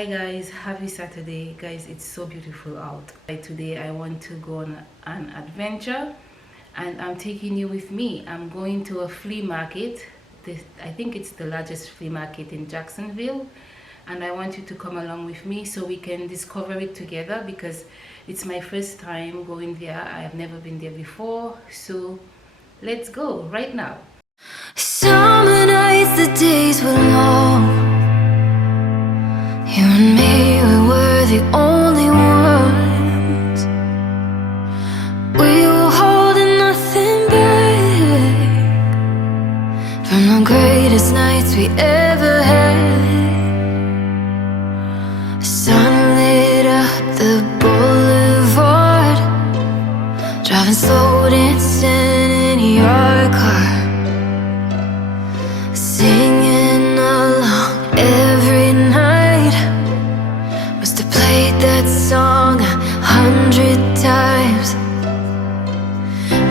Hi guys, happy Saturday. Guys, it's so beautiful out. Today I want to go on an adventure and I'm taking you with me. I'm going to a flea market. I think it's the largest flea market in Jacksonville, and I want you to come along with me so we can discover it together because it's my first time going there. I have never been there before, so let's go right now. Summer nights, the days were long. You and me, we were the only ones. We were holding nothing back from the greatest nights we ever had. Sun lit up the boulevard, driving slow, dancing in your car, singing along every night. Must have played that song 100 times.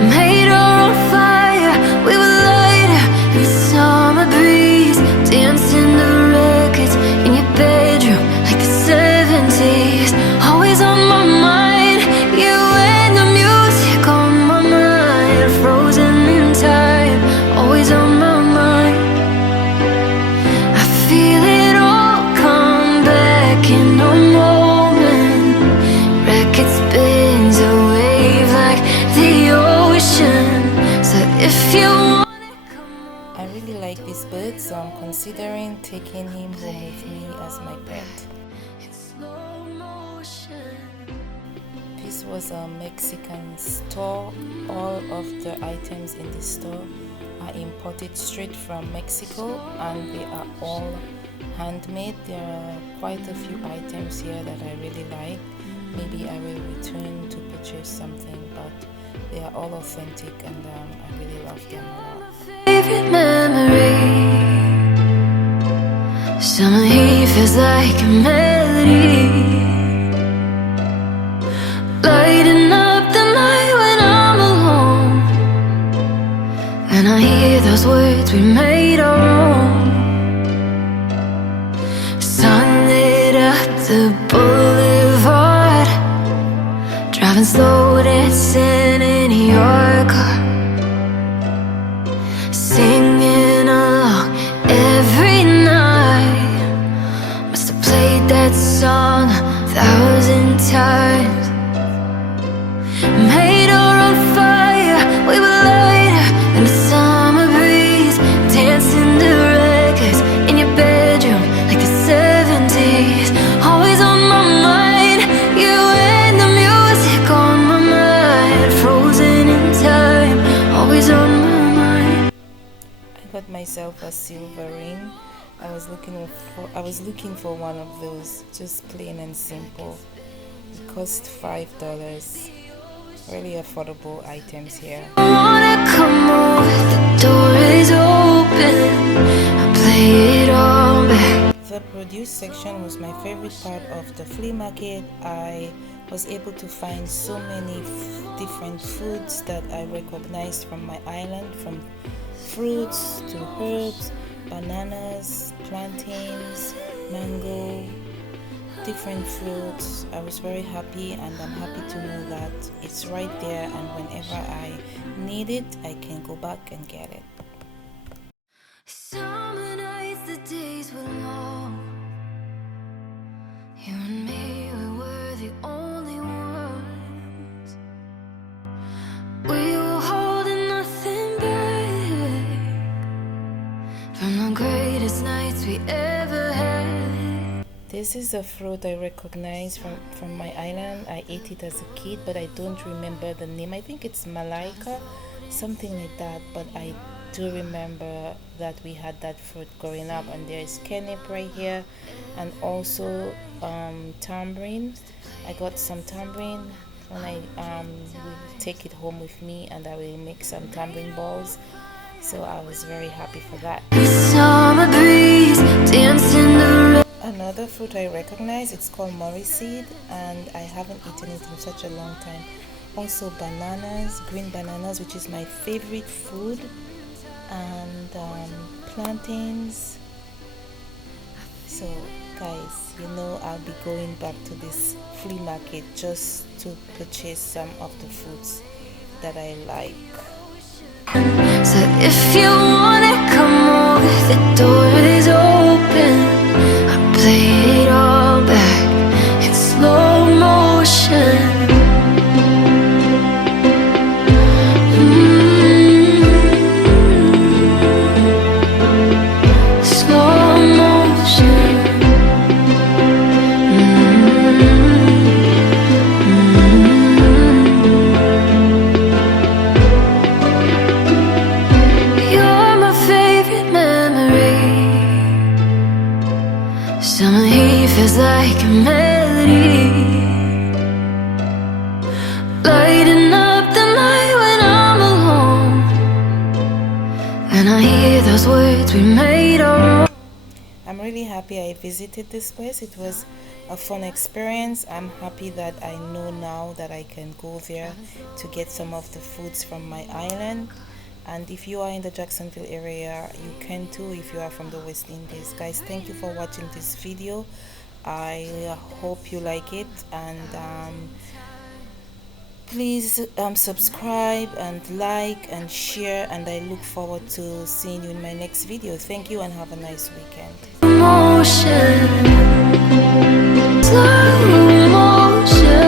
Made our own fire, we were lighter in the summer breeze, dancing to records in your bedroom like the 70s. Always on my mind, you and the music on my mind, frozen in time, always on my mind. I feel it all come back in a moment. Record spins a wave like the ocean. So if you want it, come on. I really like this bird, so I'm considering taking him home with me as my pet. In slow motion. This was a Mexican store. All of the items in the store are imported straight from Mexico and they are all handmade. There are quite a few items here that I really like. Maybe I will return to purchase something, but they are all authentic and I really love them a lot. Favorite memory. Summer heat feels like a melody, lighting up the night when I'm alone. And I hear those words we made our own. Sun lit up the boulevard, driving slow, dancing in your car, singing along every night. Must have played that song 1,000 times. Made our own fire, we were lighter than the summer breeze, dancing to records in your bedroom like the 70s. Always on my mind, you and the music on my mind, frozen in time, always on my mind. I got myself a silver ring. I was looking for one of those, just plain and simple. It cost $5. Really affordable items here. I wanna come over, the door is open, I play it all back. The produce section was my favorite part of the flea market. I was able to find so many different foods that I recognized from my island, from fruits to herbs, bananas, plantains, mango, different fruits. I was very happy and I'm happy to know that it's right there, and whenever I need it I can go back and get it. Summer nights, the days were long. You and me, we were the only ones. We were holding nothing back from the greatest nights we ever had. This is a fruit I recognize from my island. I ate it as a kid, but I don't remember the name. I think it's Malaika, something like that, but I do remember that we had that fruit growing up. And there is kernip right here, and also tamarind. I got some tamarind when I will take it home with me, and I will make some tamarind balls, so I was very happy for that. Summer breeze, dancing the Another fruit I recognize, it's called mori seed, and I haven't eaten it in such a long time. Also bananas, green bananas, which is my favorite food, and plantains. So guys, you know, I'll be going back to this flea market just to purchase some of the foods that I like. So if you wanna come over, the door is open. I play it all back in slow motion. Slow motion. You're my favorite memory. Summer heat feels like a melody, lighting up the night when I'm alone, and I hear those words we made our own. I'm really happy I visited this place. It was a fun experience. I'm happy that I know now that I can go there to get some of the foods from my island. And if you are in the Jacksonville area, you can too if you are from the West Indies. Guys, thank you for watching this video. I hope you like it, and please subscribe and like and share, and I look forward to seeing you in my next video. Thank you and have a nice weekend. Emotion. Slow